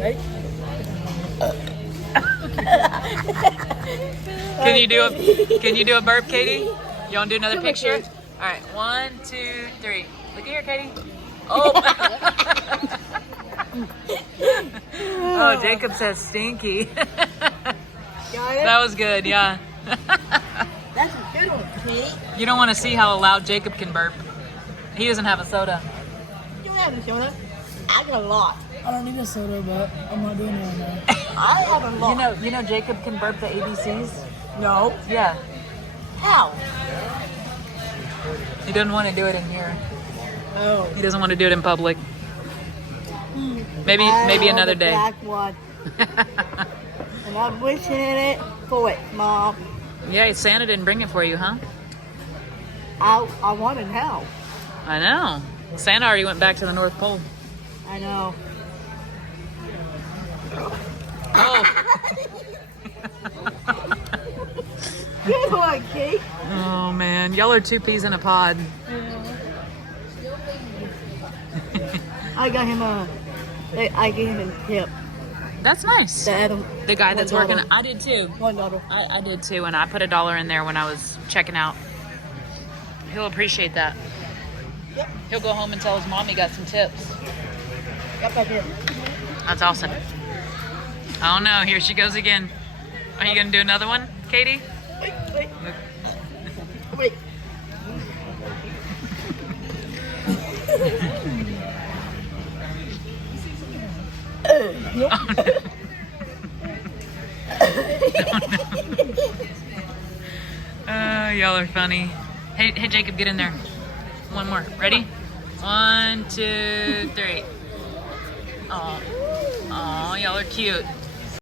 Right? Can you do a burp, Katie? You want to do another picture? All right, 1, 2, 3. Look at here, Katie. Oh. Oh, Jacob says stinky. Got it? That was good, yeah. That's a good one, Katie. You don't want to see how loud Jacob can burp. He doesn't have a soda. You have a soda? I got a lot. I don't need a soda, but I'm not doing it right now. I have a lot. You know Jacob can burp the ABCs? No. Yeah. How? He doesn't want to do it in here. Oh. He doesn't want to do it in public. Maybe I another want the day. black one. And I'm wishing it for it, Mom. Yeah, Santa didn't bring it for you, huh? I want it now. I know. Santa already went back to the North Pole. I know. Oh. Good one, Kate. Oh man, y'all are 2 peas in a pod. I got him I gave him a tip. That's nice. The guy that's working. $1. I did too. $1. I did too, and I put $1 in there when I was checking out. He'll appreciate that. Yep. He'll go home and tell his mom he got some tips. Yep, I did. That's awesome. Oh no, here she goes again. Are you gonna do another one, Katie? Wait. Wait. Y'all are funny. Hey, Jacob, get in there. One more. Ready? 1, 2, 3. Oh, y'all are cute.